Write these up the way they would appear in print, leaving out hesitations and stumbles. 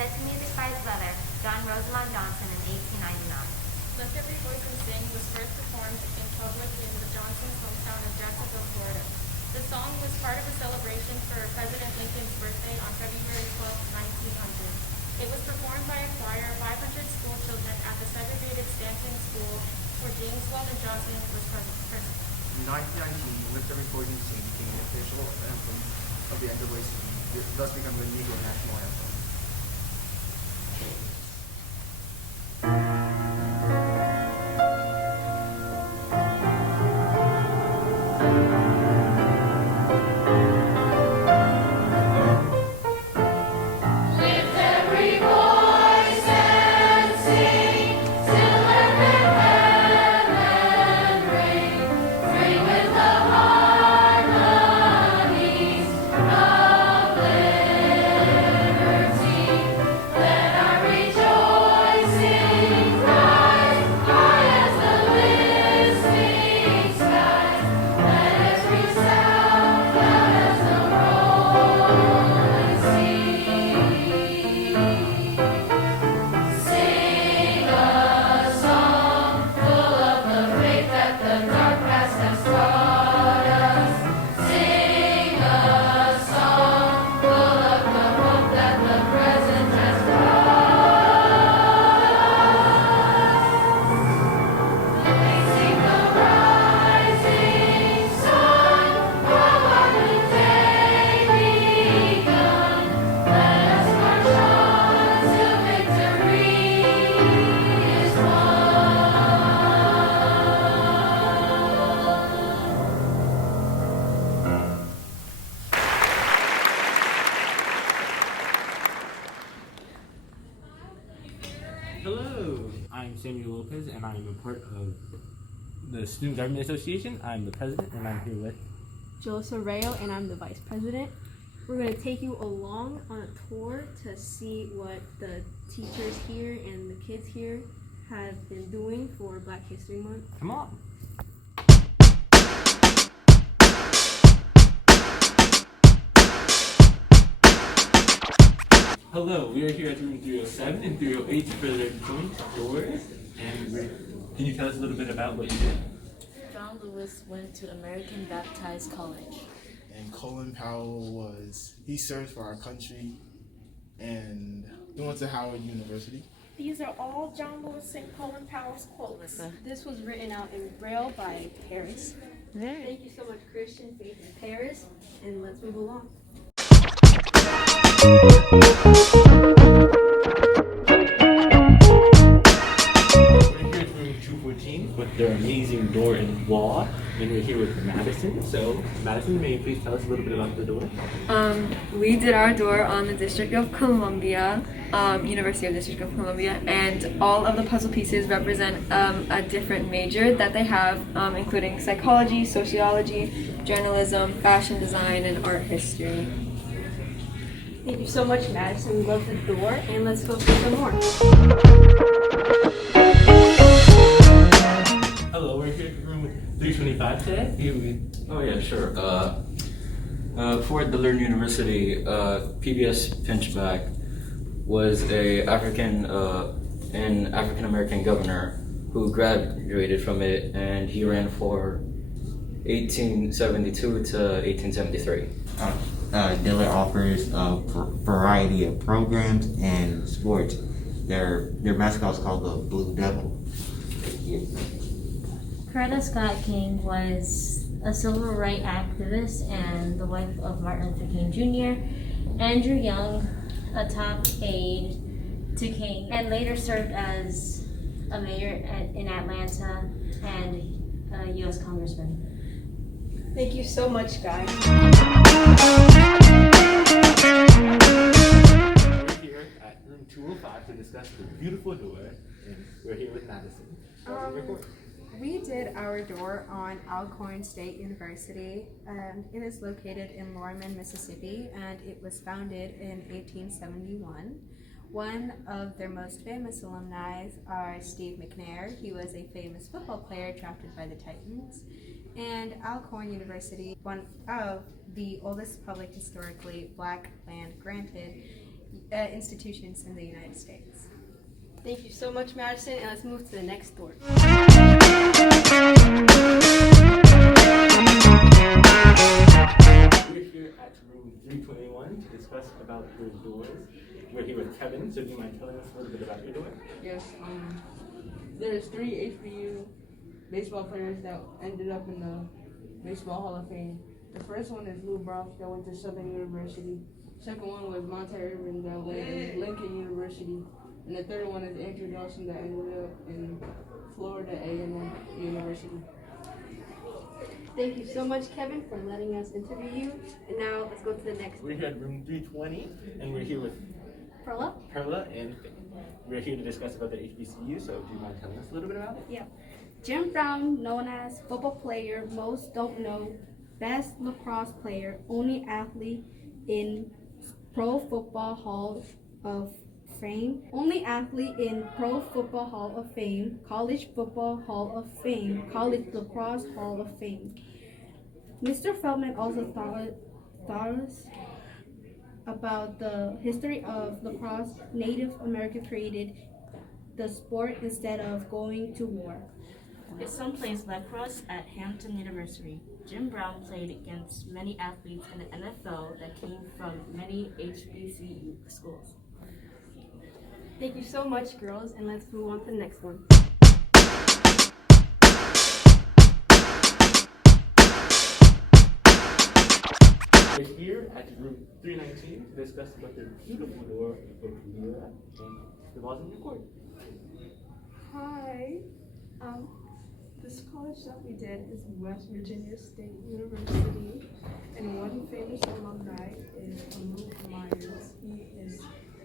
said to music by his brother, John Rosamond Johnson, in 1899. Let Every Voice and Sing was first performed in public in the Johnsons' hometown of Jacksonville, Florida. The song was part of a celebration for President Lincoln's birthday on February 12, 1900. It was performed by a choir of 500 school children at the segregated Stanton School, where James Weldon Johnson was principal. In 1919, Lift Every Voice and Sing became an official anthem of the NAACP, thus becoming the Negro national anthem. Hello, I'm Samuel Lopez, and I'm a part of the Student Government Association. I'm the president, and I'm here with Joseph Rayo, and I'm the vice president. We're going to take you along on a tour to see what the teachers here and the kids here have been doing for Black History Month. Come on. Hello, we are here at room 307 and 308 for their joint tours. And can you tell us a little bit about what you did? John Lewis went to American Baptist College. And Colin Powell he served for our country, and he went to Howard University. These are all John Lewis and Colin Powell's quotes. This was written out in Braille by Paris. Thank you so much, Christian Faith in Paris, and let's move along. We're here at room 214 with their amazing door and wall. And we're here with Madison. So, Madison, may you please tell us a little bit about the door? We did our door on the District of Columbia, University of District of Columbia, and all of the puzzle pieces represent a different major that they have, including psychology, sociology, journalism, fashion design, and art history. Thank you so much, Madison. We love the door, and let's go see some more. Hello, we're here at room 325 today. Oh yeah, sure. For the Learn University, PBS Pinchback was an African American governor who graduated from it, and he ran for 1872 to 1873. Dillard offers a variety of programs and sports. Their mascot is called the Blue Devil. Coretta Scott King was a civil rights activist and the wife of Martin Luther King Jr. Andrew Young, a top aide to King, and later served as a mayor in Atlanta and a U.S. congressman. Thank you so much, guys. We're here at room 205 to discuss the beautiful door, and we're here with Madison. We did our door on Alcorn State University, and it is located in Lorman, Mississippi, and it was founded in 1871. One of their most famous alumni are Steve McNair. He was a famous football player drafted by the Titans. And Alcorn University, one of the oldest public historically Black land granted, institutions in the United States. Thank you so much, Madison, and let's move to the next door. We're here at room 321 to discuss about your doors. We're here with Kevin, so do you mind telling us a little bit about your door? Yes, there's 3 HBU baseball players that ended up in the Baseball Hall of Fame. The first one is Lou Brock that went to Southern University. Second one was Monte Irvin that went to Lincoln University. And the third one is Andrew Dawson that ended up in Florida A&M University. Thank you so much, Kevin, for letting us interview you. And now let's go to the next. We're here at room 320, and we're here with Perla? Perla, and we're here to discuss about the HBCU, so do you mind telling us a little bit about it? Yeah. Jim Brown, known as football player most don't know, best lacrosse player, only athlete in Pro Football Hall of Fame, only athlete in Pro Football Hall of Fame, College Football Hall of Fame, College Lacrosse Hall of Fame. Mr. Feldman also taught us about the history of lacrosse. Native America created the sport instead of going to war. His son plays lacrosse at Hampton University. Jim Brown played against many athletes in the NFL that came from many HBCU schools. Thank you so much, girls, and let's move on to the next one. We're here at room 319 to discuss about the beautiful door of Leah, and the ball's in your court. Hi. This college that we did is West Virginia State University, and one famous alumni is Luke Myers. He is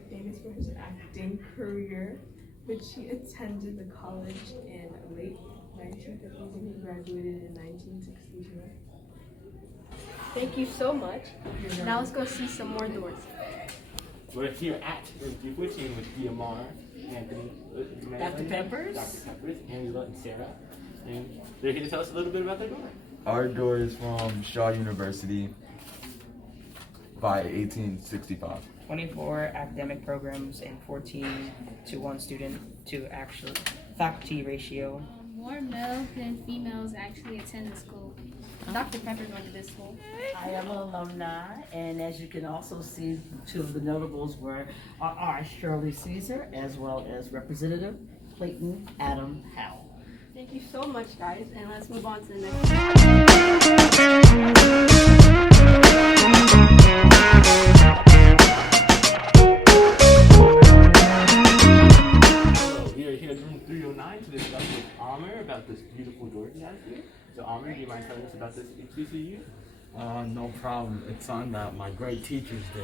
famous for his acting career, which he attended the college in late 1950s and he graduated in 1962. Thank you so much. Now let's go see some more doors. We're here at room 314 with DMR, Anthony, Dr. Peppers, Angela, and Sarah. And they're here to tell us a little bit about their door. Our door is from Shaw University by 1865. 24 academic programs and 14:1 student to actual faculty ratio. More male than females actually attend the school. Dr. Peppers went to this school. I am an alumni, and as you can also see, two of the notables are Shirley Caesar as well as Representative Clayton Adam Howell. Thank you so much, guys, and let's move on to the next So we are here at room 309 to discuss with Amr about this beautiful door he has here. So Amr, do you mind telling us about this HBCU? No problem. It's something that my great teachers did.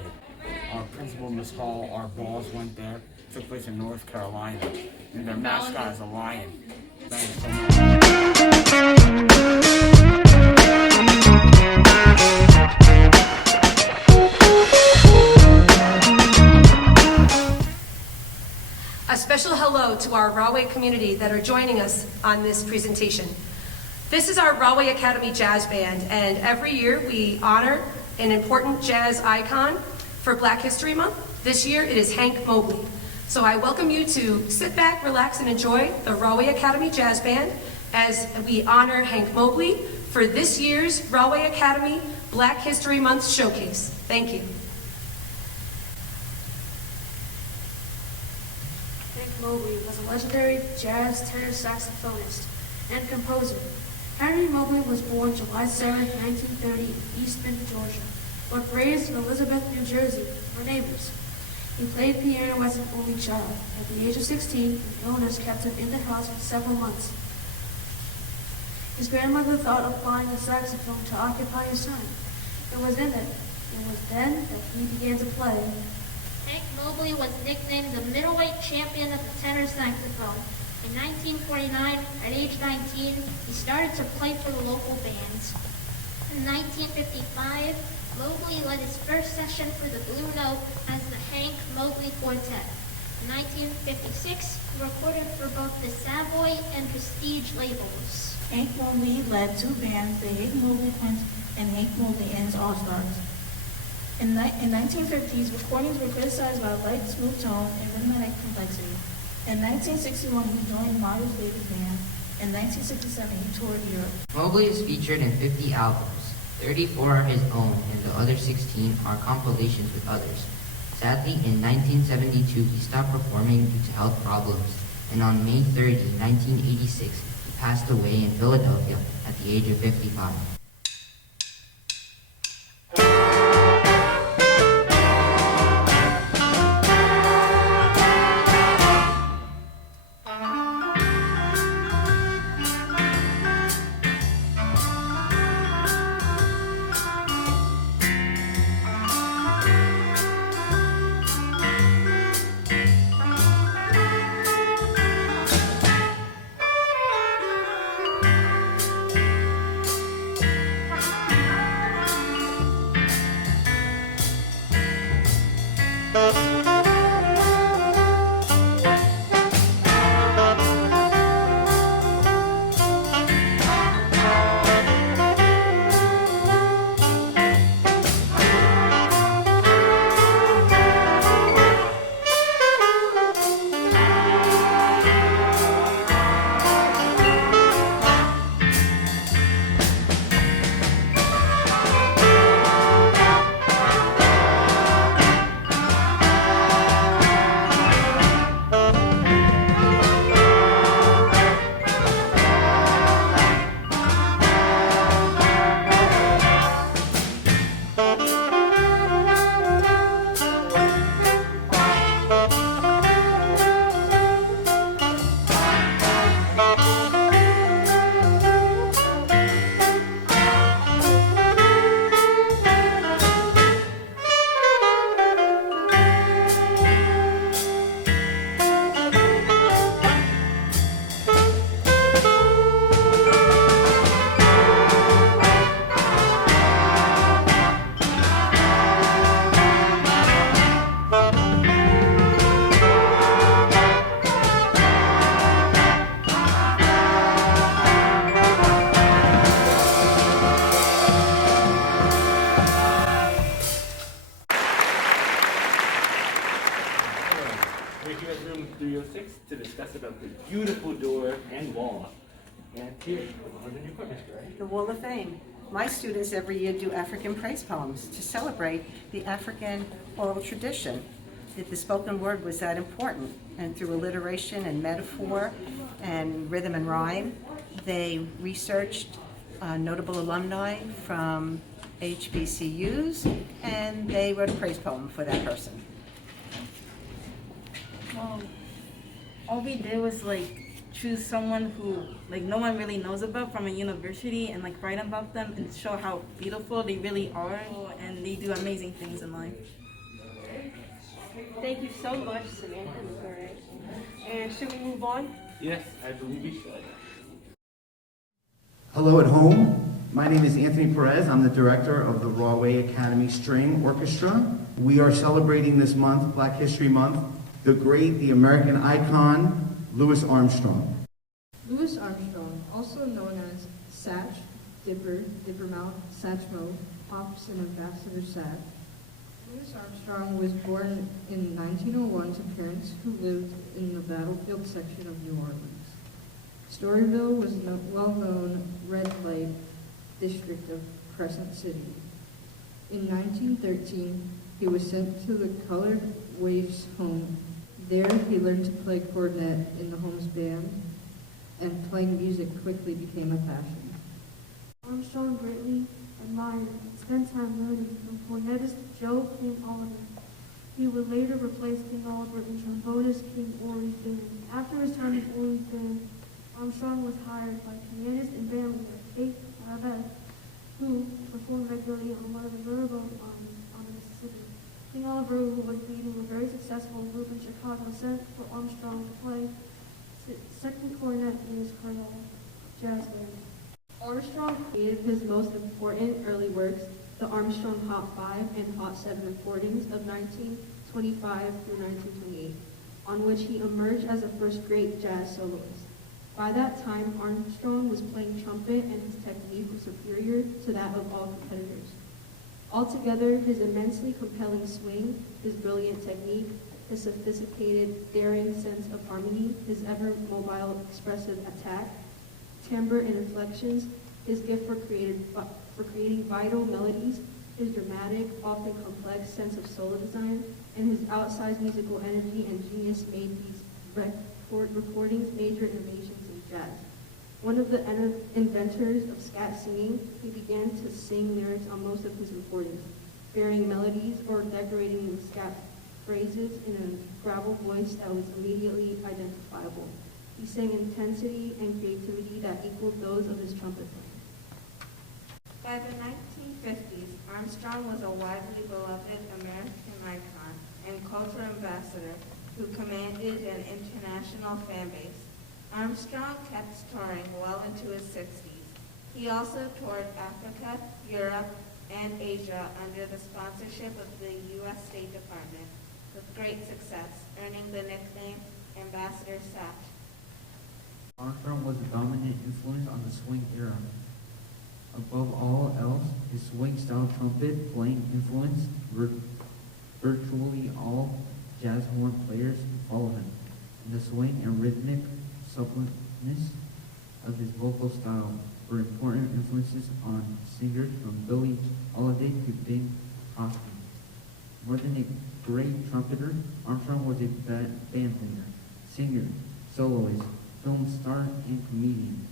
Our principal, Miss Hall, our balls went there. Took place in North Carolina, and their mascot is a lion. Thanks so much. A special hello to our Rahway community that are joining us on this presentation. This is our Rahway Academy Jazz Band, and every year we honor an important jazz icon for Black History Month. This year it is Hank Mobley. So I welcome you to sit back, relax, and enjoy the Rahway Academy Jazz Band as we honor Hank Mobley for this year's Rahway Academy Black History Month Showcase. Thank you. Hank Mobley was a legendary jazz tenor saxophonist and composer. Henry Mobley was born July 7, 1930 in Eastman, Georgia, but raised in Elizabeth, New Jersey, our neighbors. He played piano as an only child. At the age of 16, an illness kept him in the house for several months. His grandmother thought of buying a saxophone to occupy his time. It was then that he began to play. Hank Mobley was nicknamed the middleweight champion of the tenor saxophone. In 1949, at age 19, he started to play for the local bands. In 1955, Mobley led his first session for the Blue Note as the Hank Mobley Quartet. In 1956, he recorded for both the Savoy and Prestige labels. Hank Mobley led two bands, the Hank Mobley Twins and Hank Mobley and his All-Stars. In 1950s, recordings were criticized by light, smooth tone, and rhythmic complexity. In 1961, he joined Miles Davis Band. In 1967, he toured Europe. Mobley is featured in 50 albums. 34 are his own, and the other 16 are compilations with others. Sadly, in 1972, he stopped performing due to health problems, and on May 30, 1986, he passed away in Philadelphia at the age of 55. We're here at room 306 to discuss about the beautiful door and wall. And here, one of the new partners, right? The Wall of Fame. My students every year do African praise poems to celebrate the African oral tradition. That the spoken word was that important, and through alliteration and metaphor and rhythm and rhyme, they researched notable alumni from HBCUs, and they wrote a praise poem for that person. Well, all we did was choose someone who no one really knows about from a university and write about them and show how beautiful they really are, and they do amazing things in life. Thank you so much, Samantha and Corey. And should we move on? Yes, I believe we should. Hello at home. My name is Anthony Perez. I'm the director of the Rahway Academy String Orchestra. We are celebrating this month, Black History Month, the American icon, Louis Armstrong. Louis Armstrong, also known as Satch, Dipper, Dippermouth, Satchmo, Pops, and Ambassador Sat. Louis Armstrong was born in 1901 to parents who lived in the battlefield section of New Orleans. Storyville was a well-known red light district of Crescent City. In 1913, he was sent to the Colored Waifs home. There, he learned to play cornet in the home's band, and playing music quickly became a passion. Armstrong greatly admired and spent time learning from cornetist Joe King Oliver. He would later replace King Oliver in trombonist King Ory's band. After his time in Ory's band, Armstrong was hired by pianist and band leader Kate Rabeth, who performed regularly on one of the riverboat lines on the Mississippi. King Oliver, who was leading a very successful group in Chicago, sent for Armstrong to play second cornet in his Creole jazz band. Armstrong created his most important early works, the Armstrong Hot 5 and Hot 7 recordings of 1925 through 1928, on which he emerged as a first great jazz soloist. By that time, Armstrong was playing trumpet and his technique was superior to that of all competitors. Altogether, his immensely compelling swing, his brilliant technique, his sophisticated, daring sense of harmony, his ever-mobile, expressive attack, timbre and inflections, his gift for creating vital melodies, his dramatic, often complex sense of solo design, and his outsized musical energy and genius made these recordings major innovations in jazz. One of the inventors of scat singing, he began to sing lyrics on most of his recordings, varying melodies or decorating the scat phrases in a gravel voice that was immediately identifiable. He sang intensity and creativity that equaled those of his trumpet playing. By the 1950s, Armstrong was a widely beloved American icon and cultural ambassador who commanded an international fan base. Armstrong kept touring well into his 60s. He also toured Africa, Europe, and Asia under the sponsorship of the U.S. State Department with great success, earning the nickname Ambassador Satch. Armstrong was a dominant influence on the swing era. Above all else, his swing-style trumpet playing influenced virtually all jazz horn players who followed him, and the swing and rhythmic suppleness of his vocal style were important influences on singers from Billie Holiday to Bing Crosby. More than a great trumpeter, Armstrong was a band player, singer, soloist, film star, and comedian.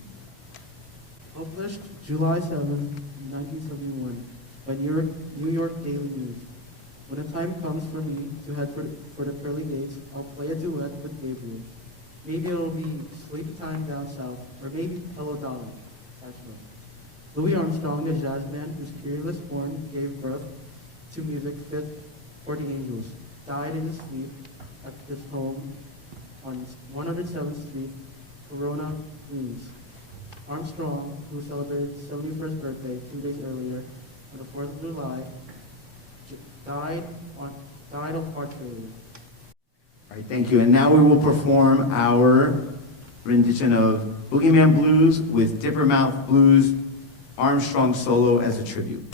Published July 7, 1971 by New York Daily News. When the time comes for me to head for the pearly gates, I'll play a duet with Gabriel. Maybe it'll be Sleepy Time Down South, or maybe Hello Dolly. Louis Armstrong, the jazz man whose peerless horn gave birth to music fit for the Angels, died in his sleep at his home on 107th Street, Corona, Queens. Armstrong, who celebrated his 71st birthday 2 days earlier on the 4th of July, died of heart failure. All right, thank you. And now we will perform our rendition of Boogeyman Blues with Dipper Mouth Blues, Armstrong solo as a tribute.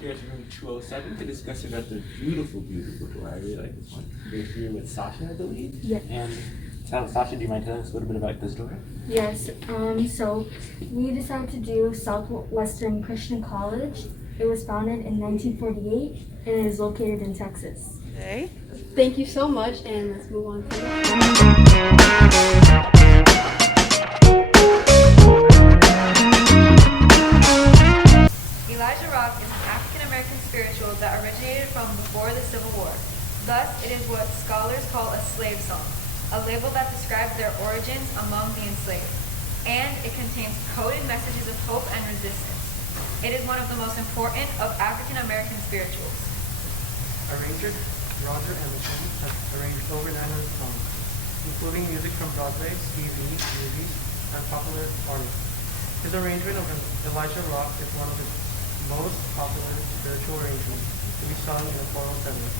here at room 207 to discuss about the beautiful, beautiful door. I really like this one. We're here with Sasha, I believe. Yeah. And Sasha, do you mind telling us a little bit about this door? Yes, so we decided to do Southwestern Christian College. It was founded in 1948 and it is located in Texas. Okay. Thank you so much, and let's move on to Elijah Rock is an African-American spiritual that originated from before the Civil War. Thus, it is what scholars call a slave song, a label that describes their origins among the enslaved. And it contains coded messages of hope and resistance. It is one of the most important of African-American spirituals. Arranger Roger Emerson has arranged over 900 songs, including music from Broadway, TV, movies, and popular artists. His arrangement of Elijah Rock is one of his most popular spiritual arrangements to be sung in a choral setting.